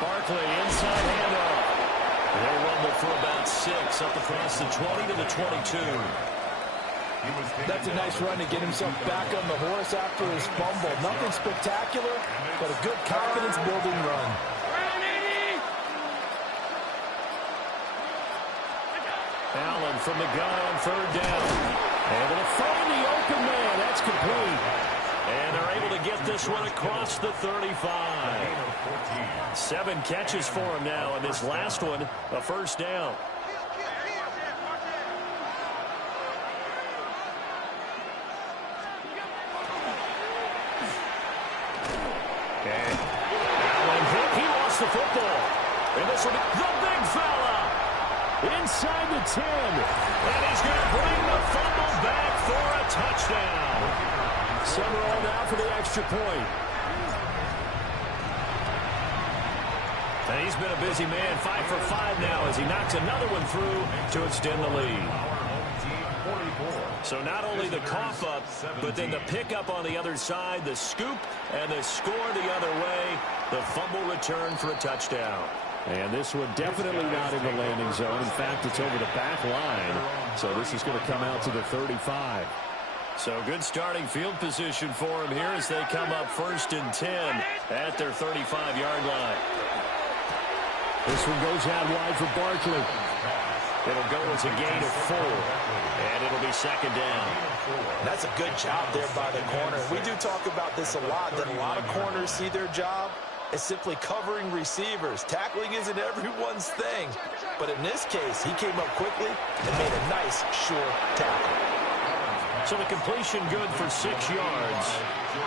Barkley inside handoff. They'll rumble for about 6 up across the 20 to the 22. That's a nice run to get himself back on the horse after his fumble. Nothing spectacular, but a good confidence-building run. Allen from the gun on 3rd down. Able to find the open man. That's complete. And they're able to get this one across the 35. 7 catches for him now, and this last one, a first down. And Allen hit. He lost the football. And this will be the big fella. Inside the 10. And he's going to bring the fumble back for a touchdown. Summerall now for the extra point. And he's been a busy man, 5 for 5 now as he knocks another one through to extend the lead. So not only the cough up, but then the pickup on the other side, the scoop, and the score the other way, the fumble return for a touchdown. And this one definitely not in the landing zone. In fact, it's over the back line. So this is going to come out to the 35. So good starting field position for him here as they come up 1st and 10 at their 35-yard line. This one goes out wide for Barkley. It'll go as a gain of 4, and it'll be 2nd down. That's a good job there by the corner. We do talk about this a lot, that a lot of corners see their job as simply covering receivers. Tackling isn't everyone's thing. But in this case, he came up quickly and made a nice, sure tackle. So the completion good for 6 yards.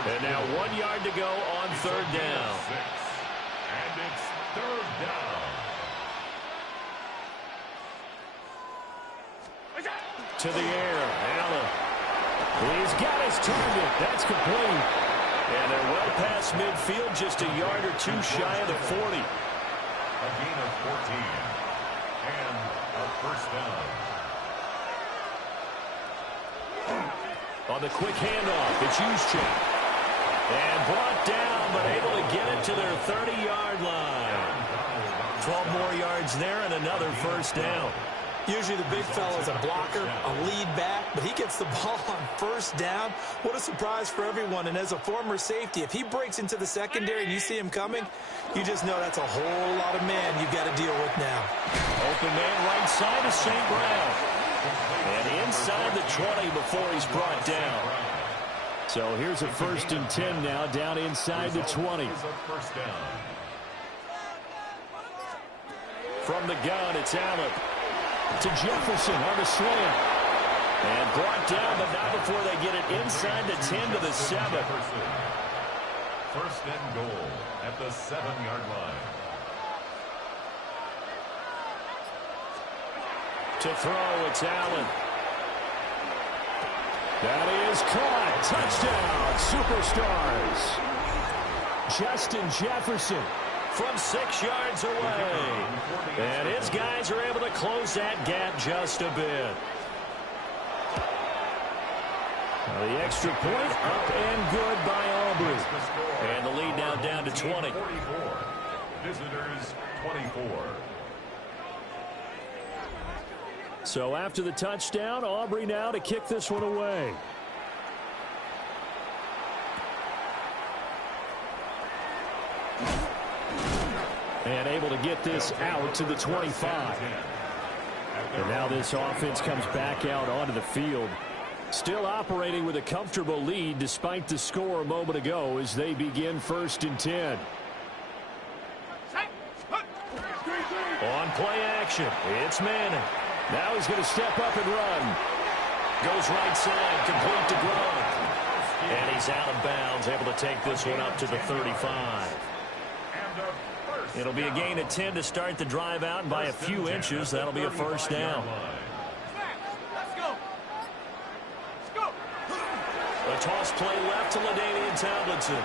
And now 1 yard to go on 3rd down. And it's 3rd down. To the air, Allen. He's got his target. That's complete. And they're well past midfield, just a yard or 2 shy of the 40. A gain of 14. And a 1st down. On the quick handoff, it's Juszczyk. And brought down, but able to get it to their 30-yard line. 12 more yards there and another 1st down. Usually the big fella's a blocker, a lead back, but he gets the ball on 1st down. What a surprise for everyone. And as a former safety, if he breaks into the secondary and you see him coming, you just know that's a whole lot of man you've got to deal with now. Open man right side of St. Brown. And inside the 20 before he's brought down. So here's a 1st and 10 now, down inside the 20. From the gun, it's Allen. To Jefferson on the slant. And brought down, but not before they get it inside the 10 to the 7. 1st and goal at the 7-yard line. To throw, it's Allen. That is caught. Touchdown, Superstars. Justin Jefferson from 6 yards away. And his guys are able to close that gap just a bit. The extra point up and good by Aubrey. And the lead now down to 20. Visitors 24. So after the touchdown, Aubrey now to kick this one away. And able to get this out to the 25. And now this offense comes back out onto the field. Still operating with a comfortable lead despite the score a moment ago as they begin 1st and 10. On play action, it's Manning. Now he's going to step up and run. Goes right side, complete to Gronk. And he's out of bounds, able to take this one up to the 35. It'll be a gain of 10 to start the drive out, and by a few inches, that'll be a 1st down. A toss play left to LaDainian Tomlinson.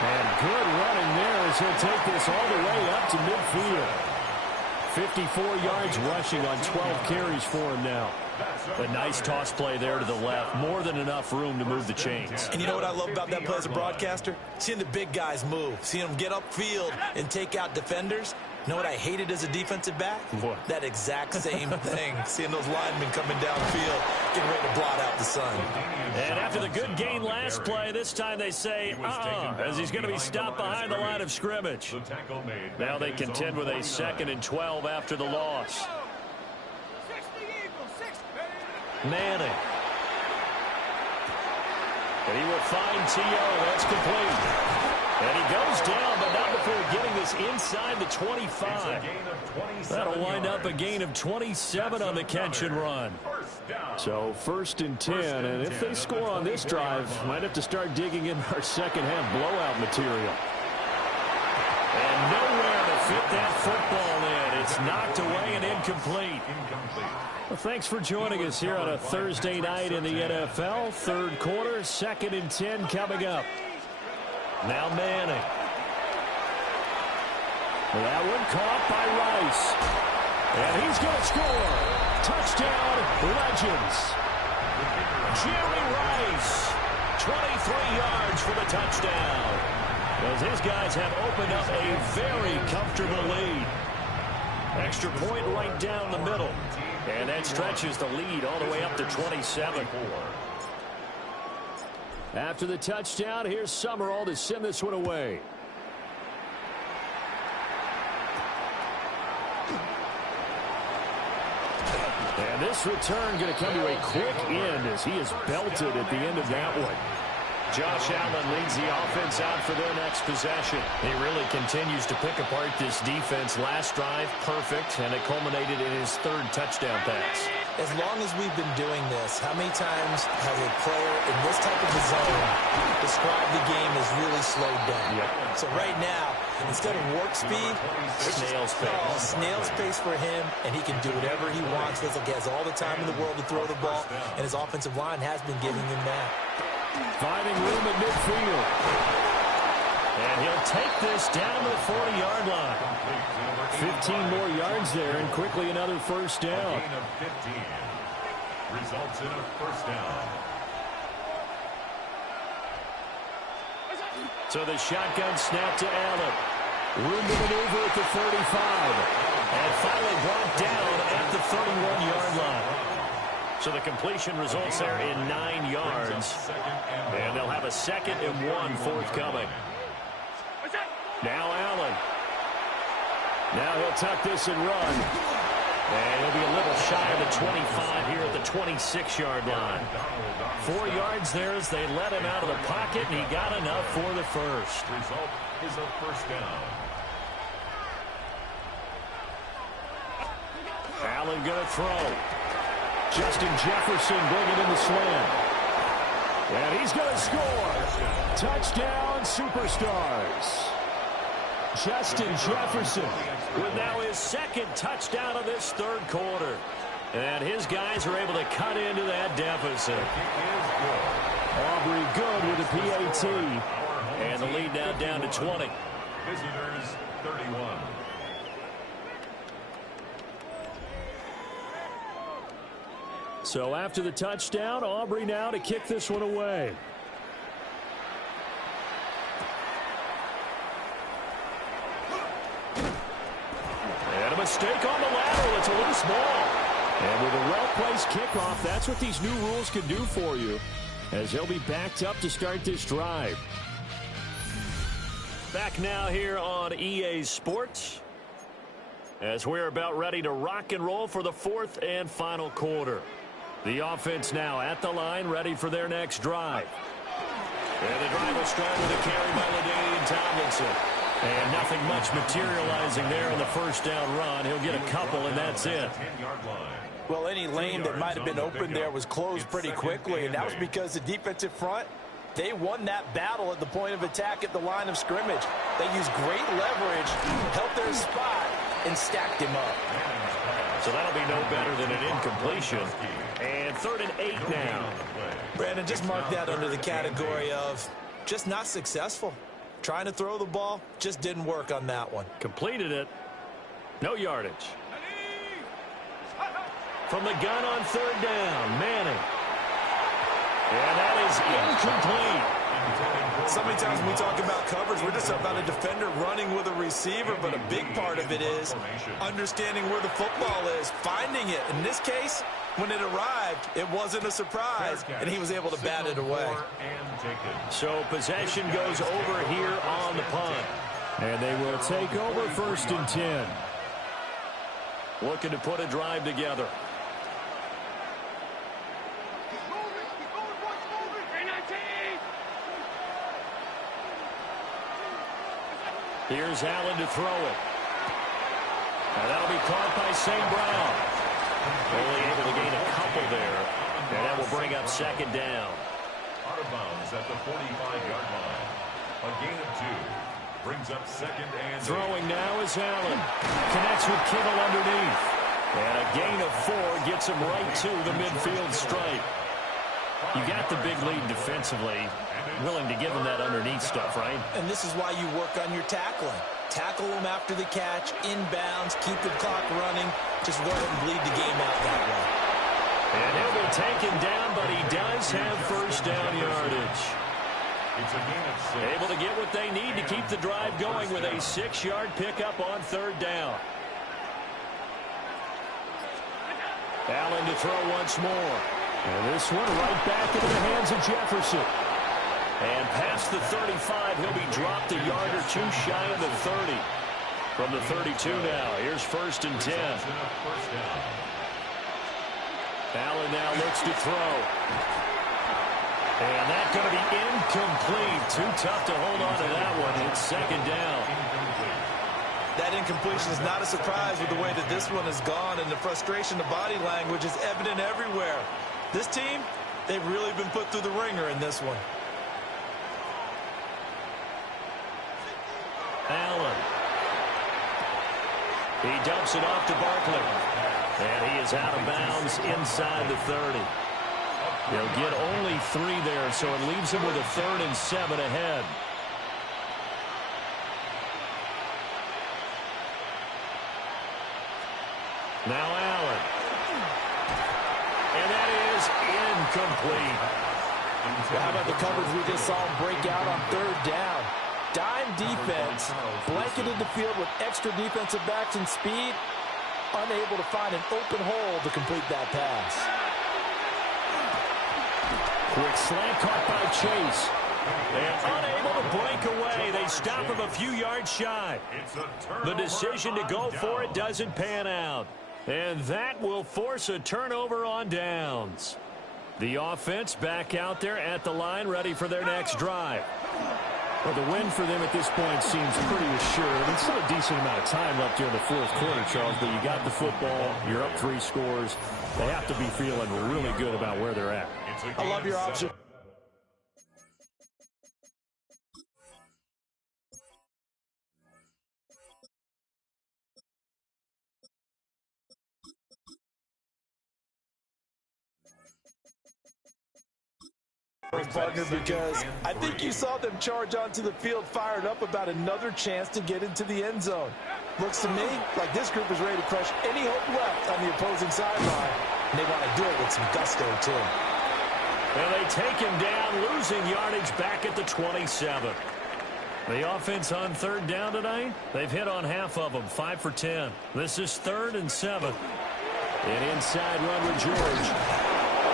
And good running there as he'll take this all the way up to midfield. 54 yards rushing on 12 carries for him now. A nice toss play there to the left. More than enough room to move the chains. And you know what I love about that play as a broadcaster? Seeing the big guys move. Seeing them get upfield and take out defenders. You know what I hated as a defensive back? What? That exact same thing. Seeing those linemen coming downfield, getting ready to blot out the sun. And after the good gain last play, this time they say, as he's going to be stopped behind the line of scrimmage. Now they contend with a 2nd and 12 after the loss. Manning. And he will find T.O. That's complete. And he goes down, but not before getting this inside the 25. That'll wind up a gain of 27 on the catch and run. So 1st and 10, and if they score on this drive, might have to start digging in our second half blowout material. And nowhere to fit that football in. it's knocked away and incomplete. Well, thanks for joining us here on a Thursday night in the NFL. Third quarter, 2nd and 10 coming up. Now Manning. That one caught by Rice. And he's going to score. Touchdown, Legends. Jerry Rice, 23 yards for the touchdown. As his guys have opened up a very comfortable lead. Extra point right down the middle. And that stretches the lead all the way up to 27. After the touchdown, here's Summerall to send this one away. And this return going to come to a quick end as he is belted at the end of that one. Josh Allen leads the offense out for their next possession. He really continues to pick apart this defense. Last drive, perfect, and it culminated in his 3rd touchdown pass. As long as we've been doing this, how many times has a player in this type of a zone described the game as really slowed down? Yep. So right now, instead of warp speed, it's snail's pace. Snail's pace for him, and he can do whatever he wants. Feels like he has all the time in the world to throw the ball, and his offensive line has been giving him that. Finding room at midfield. And he'll take this down to the 40-yard line. 15 more yards there, and quickly another first down. A gain of 15 results in a first down. So the shotgun snap to Allen. Room to maneuver at the 35. And finally brought down at the 31-yard line. So the completion results there in 9 yards. And they'll have a 2nd and 1 forthcoming. Now Allen. Now he'll tuck this and run. And he'll be a little shy of the 25 here at the 26-yard line. 4 yards there as they let him out of the pocket, and he got enough for the first. Result is a first down. Allen going to throw. Justin Jefferson bringing in the slant. And he's going to score. Touchdown, Superstars. Justin Jefferson with now his 2nd touchdown of this 3rd quarter. And his guys are able to cut into that deficit. Aubrey good with the PAT. And the lead now down to 20. Visitors 31. So after the touchdown, Aubrey now to kick this one away. And a mistake on the lateral. It's a loose ball. And with a well-placed kickoff, that's what these new rules can do for you, as they'll be backed up to start this drive. Back now here on EA Sports, as we're about ready to rock and roll for the 4th and final quarter. The offense now at the line, ready for their next drive. And the drive will start with a carry by LaDainian Tomlinson. And nothing much materializing there in the first down run. He'll get a couple, and that's it. Well, any lane that might have been open there was closed pretty quickly, and that was because the defensive front, they won that battle at the point of attack at the line of scrimmage. They used great leverage, held their spot, and stacked him up. So that'll be no better than an incompletion. And 3rd and 8 now. Brandon, just mark that under the category of just not successful. Trying to throw the ball, just didn't work on that one. Completed it. No yardage. From the gun on 3rd down, Manning. And that is incomplete. So many times when we talk about coverage, we're just about a defender running with a receiver, but a big part of it is understanding where the football is, finding it. In this case, when it arrived, it wasn't a surprise, and he was able to bat it away. So possession goes over here on the punt. And they will take over 1st and 10. Looking to put a drive together. Here's Allen to throw it. And that'll be caught by St. Brown. Only able to gain a couple there. And that will bring up 2nd down. Out of bounds at the 45-yard line. A gain of 2. Brings up second and Throwing now is Allen. Connects with Kittle underneath. And a gain of 4 gets him right to the midfield stripe. You got the big lead defensively. Willing to give him that underneath stuff, right? And this is why you work on your tackling. Tackle them after the catch, inbounds, keep the clock running. Just go ahead and bleed the game out that way. And he'll be taken down, but he does have first down yardage. it's a gain of 6. Able to get what they need to keep the drive going with a 6-yard pickup on third down. Allen to throw once more. And this one right back into the hands of Jefferson. And past the 35, he'll be dropped a yard or 2 shy of the 30. From the 32 now, here's first and 10. Allen now looks to throw. And that's going to be incomplete. Too tough to hold on to that one. It's second down. That incompletion is not a surprise with the way that this one has gone, and the frustration, the body language is evident everywhere. This team, they've really been put through the ringer in this one. Allen. He dumps it off to Barkley. And he is out of bounds inside the 30. They'll get only 3 there, so it leaves him with a 3rd and 7 ahead. Now Allen. And that is incomplete. Well, how about the coverage we just saw him break out on third down? Dime defense, blanketed the field with extra defensive backs and speed, unable to find an open hole to complete that pass. Quick slant caught by Chase. And unable to break away. They stop him a few yards shy. The decision to go for it doesn't pan out. And that will force a turnover on downs. The offense back out there at the line, ready for their next drive. Well, the win for them at this point seems pretty assured. I mean, still a decent amount of time left here in the fourth quarter, Charles, but you got the football, you're up 3 scores. They have to be feeling really good about where they're at. I love your option. Partner, because I think you saw them charge onto the field fired up about another chance to get into the end zone. Looks to me like this group is ready to crush any hope left on the opposing sideline. And they want to do it with some gusto, too. And they take him down, losing yardage back at the 27. The offense on third down tonight, they've hit on half of them, 5 for 10. This is 3rd and 7. An inside run with George.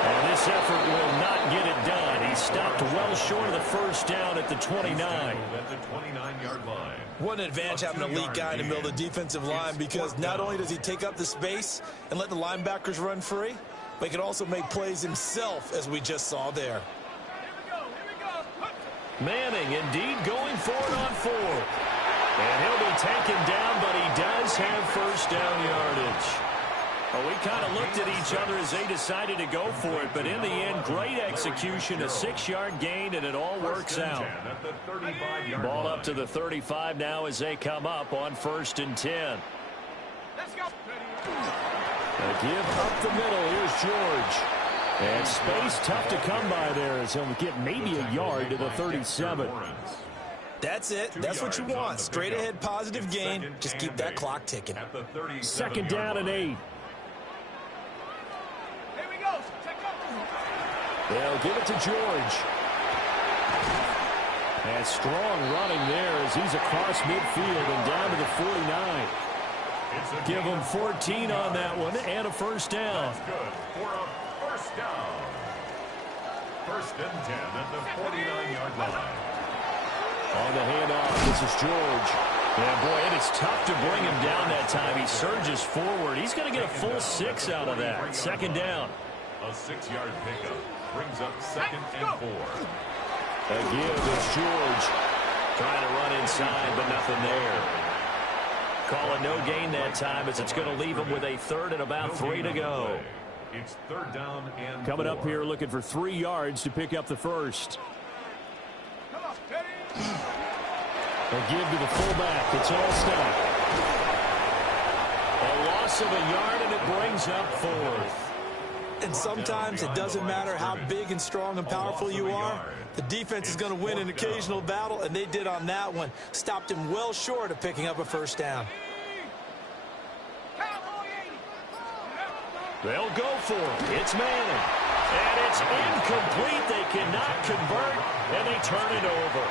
And this effort will not get it done. He stopped well short of the first down at the 29. At the 29-yard line. What an advantage having an elite guy in the middle of the defensive line, because not only does he take up the space and let the linebackers run free, but he can also make plays himself, as we just saw there. Manning indeed going for it on 4. And he'll be taken down, but he does have first down yardage. Well, we kind of looked at each other as they decided to go for it, but in the end, great execution, a 6-yard gain, and it all works out. Ball up to the 35 now as they come up on 1st and 10. Let's go. A give up the middle. Here's George. And space tough to come by there as he'll get maybe a yard to the 37. That's it. That's what you want. Straight ahead positive gain. Just keep that clock ticking. 2nd down and 8. They'll give it to George. And strong running there as he's across midfield and down to the 49. Give him 14 on that one and a first down. That's good for a first down. 1st and 10 at the 49-yard line. On the handoff, this is George. Yeah, boy, it is tough to bring him down that time. He surges forward. He's going to get a full 6 out of that. 2nd down. A 6-yard pickup brings up 2nd and 4. Again, it's George trying to run inside, but nothing there. Call it no gain that time as it's going to leave him with a 3rd and about 3 to go. It's 3rd down and Coming 4. up here looking for 3 yards to pick up the first. They give to the fullback. It's all stop. A loss of a yard, and it brings up fourth. And sometimes it doesn't matter how big and strong and powerful you are. The defense is going to win an occasional battle, and they did on that one. Stopped him well short of picking up a first down. They'll go for it. It's Manning. And it's incomplete. They cannot convert, and they turn it over.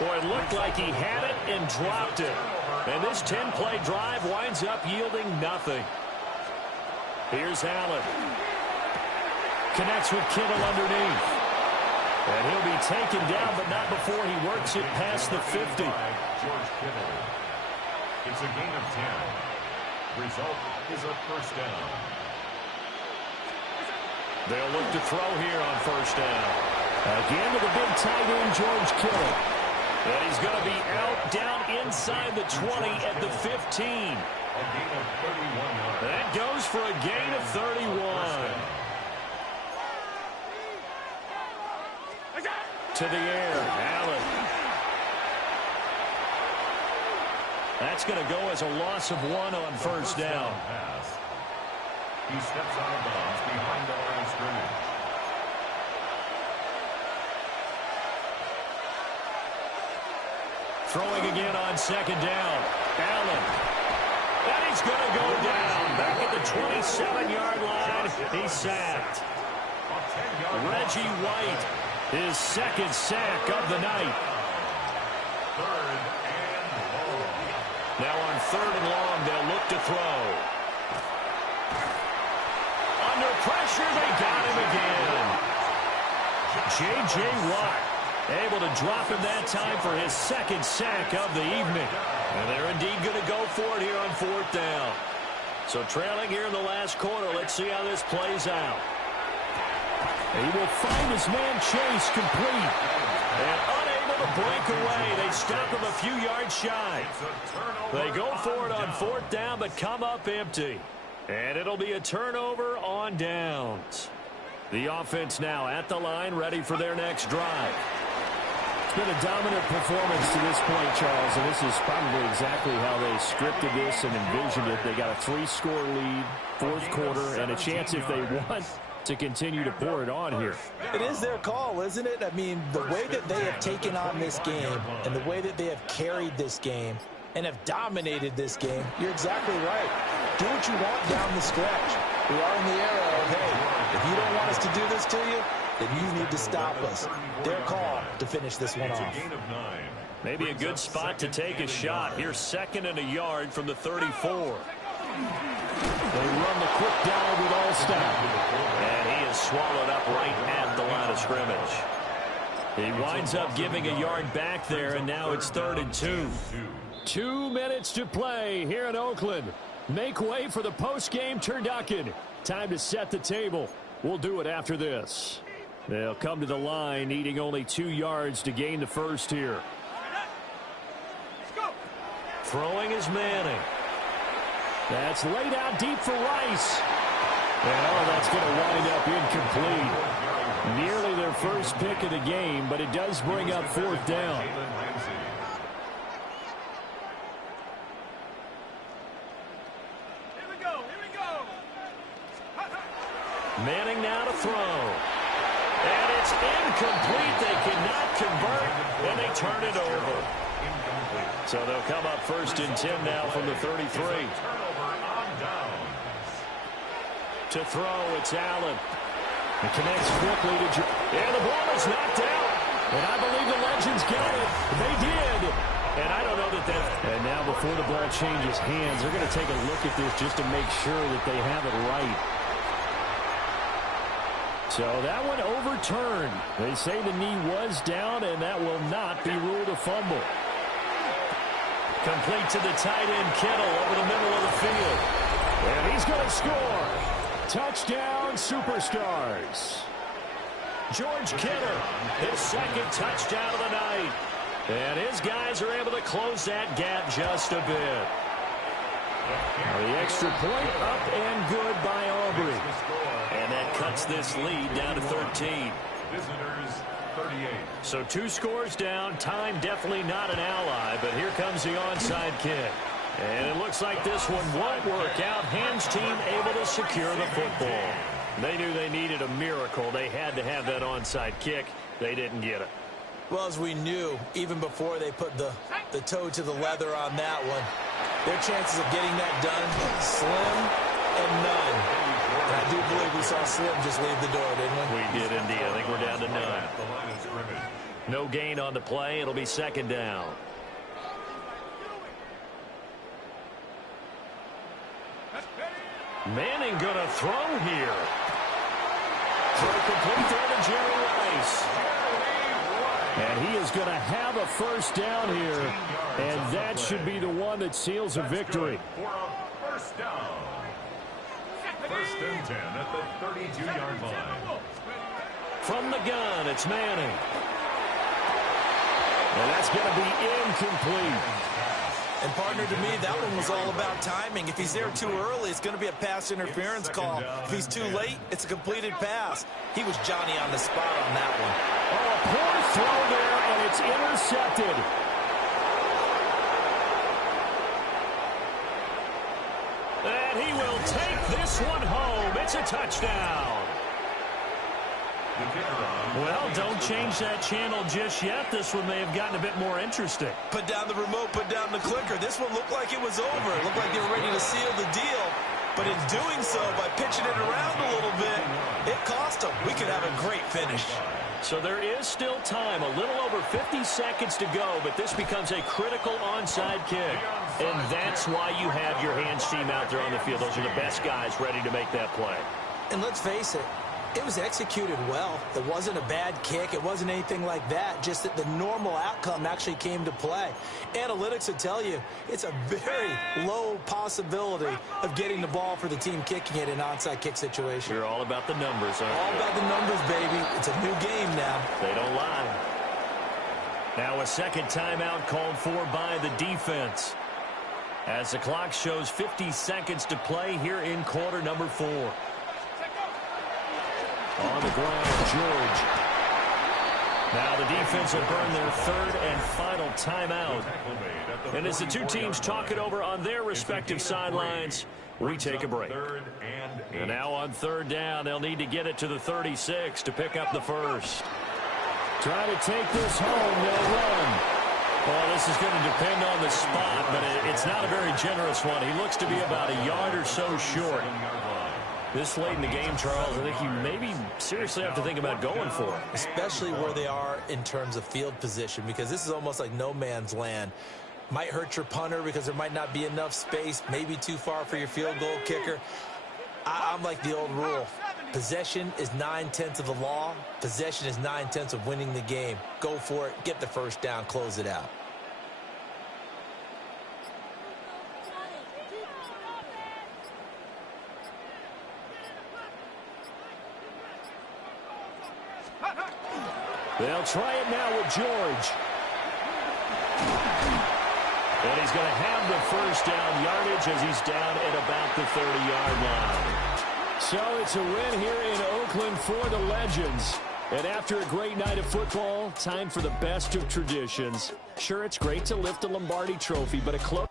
Boy, it looked like he had it and dropped it. And this 10-play drive winds up yielding nothing. Here's Allen. Connects with Kittle underneath. And he'll be taken down, but not before he works it past the 50. George Kittle. It's a gain of 10. Result is a first down. They'll look to throw here on first down. Again to the big tight end, George Kittle. And he's going to be out down inside the 20 at the 15. A gain of 31 yards. That goes for a gain of 31. To the air, Allen. That's going to go as a loss of 1 on first down. He steps out of bounds behind the line of scrimmage. Throwing again on second down. Allen. And he's going to go down. Back at the 27-yard line. He's sacked. Reggie White, his second sack of the night. Third and long. Now on third and long, they'll look to throw. Under pressure, they got him again. J.J. Watt able to drop him that time for his second sack of the evening. And they're indeed going to go for it here on fourth down. So trailing here in the last quarter, let's see how this plays out. He will find his man Chase complete. And unable to break away. They stop him a few yards shy. They go for it on fourth down, but come up empty. And it'll be a turnover on downs. The offense now at the line, ready for their next drive. It's been a dominant performance to this point, Charles, and this is probably exactly how they scripted this and envisioned it. They got a 3-score lead, fourth quarter, and a chance if they want to continue to pour it on here. It is their call, isn't it? I mean, the way that they have taken on this game and the way that they have carried this game and have dominated this game, you're exactly right. Do what you want down the stretch. We are in the era of, hey, if you don't want us to do this to you, then you need to stop us. Their call to finish this one off. Maybe a good spot to take a shot. Here's second and a yard from the 34. They run the quick dive with all stop. And he is swallowed up right at the line of scrimmage. He winds up giving a yard back there, and now it's 3rd and 2. 2 minutes to play here in Oakland. Make way for the post-game turducken. Time to set the table. We'll do it after this. They'll come to the line, needing only 2 yards to gain the first here. Throwing is Manning. That's laid out deep for Rice. And that's going to wind up incomplete. Nearly their first pick of the game, but it does bring up fourth down. Manning now to throw. And it's incomplete. They cannot convert, and they turn it over. So they'll come up 1st and 10 now from the 33. To throw, it's Allen. It connects quickly to and the ball is knocked out. And I believe the Legends got it. They did. And I don't know that And now before the ball changes hands, they're going to take a look at this just to make sure that they have it right. So that one overturned. They say the knee was down, and that will not be ruled a fumble. Complete to the tight end, Kittle, over the middle of the field. And he's going to score. Touchdown, Superstars. George Kittle, his second touchdown of the night. And his guys are able to close that gap just a bit. The extra point up and good by Aubrey. And that cuts this lead down to 13. Visitors 38. So 2 scores down. Time definitely not an ally, but here comes the onside kick. And it looks like this one won't work out. Ham's team able to secure the football. They knew they needed a miracle. They had to have that onside kick. They didn't get it. Well, as we knew, even before they put the toe to the leather on that one, their chances of getting that done, slim and none. And I do believe we saw Slim just leave the door, didn't we? We did indeed. I think we're down to none. The line of scrimmage. No gain on the play. It'll be second down. Manning going to throw here. Throw complete there to Jerry Rice. And he is going to have a first down here. And that should be the one that seals a victory. For a first down. First and 10 at the 32-yard line. From the gun, it's Manning. And that's going to be incomplete. And, partner, to me, that one was all about timing. If he's there too early, it's going to be a pass interference call. If he's too late, it's a completed pass. He was Johnny on the spot on that one. Oh, a poor throw there, and it's intercepted. And he will take this one home. It's a touchdown. Well, don't change that channel just yet. This one may have gotten a bit more interesting. Put down the remote, put down the clicker. This one looked like it was over. It looked like they were ready to seal the deal. But in doing so, by pitching it around a little bit, it cost them. We could have a great finish. So there is still time, a little over 50 seconds to go, but this becomes a critical onside kick. And that's why you have your hands team out there on the field. Those are the best guys ready to make that play. And let's face it, it was executed well. It wasn't a bad kick. It wasn't anything like that. Just that the normal outcome actually came to play. Analytics will tell you it's a very low possibility of getting the ball for the team kicking it in an onside kick situation. You're all about the numbers, aren't you? All about the numbers, baby. It's a new game now. They don't lie. Now a second timeout called for by the defense. As the clock shows 50 seconds to play here in quarter number 4. On the ground, George. Now the defense will burn their third and final timeout. And as the two teams talk it over on their respective sidelines, we take a break. And now on third down, they'll need to get it to the 36 to pick up the first. Try to take this home, they'll run. Well, this is going to depend on the spot, but it's not a very generous one. He looks to be about a yard or so short. This late in the game, Charles, I think you maybe seriously have to think about going for it. Especially where they are in terms of field position, because this is almost like no man's land. Might hurt your punter because there might not be enough space, maybe too far for your field goal kicker. I'm like the old rule. Possession is 9/10 of the law. Possession is 9/10 of winning the game. Go for it. Get the first down. Close it out. They'll try it now with George. And he's going to have the first down yardage as he's down at about the 30-yard line. So it's a win here in Oakland for the Legends. And after a great night of football, time for the best of traditions. Sure, it's great to lift a Lombardi trophy, but a close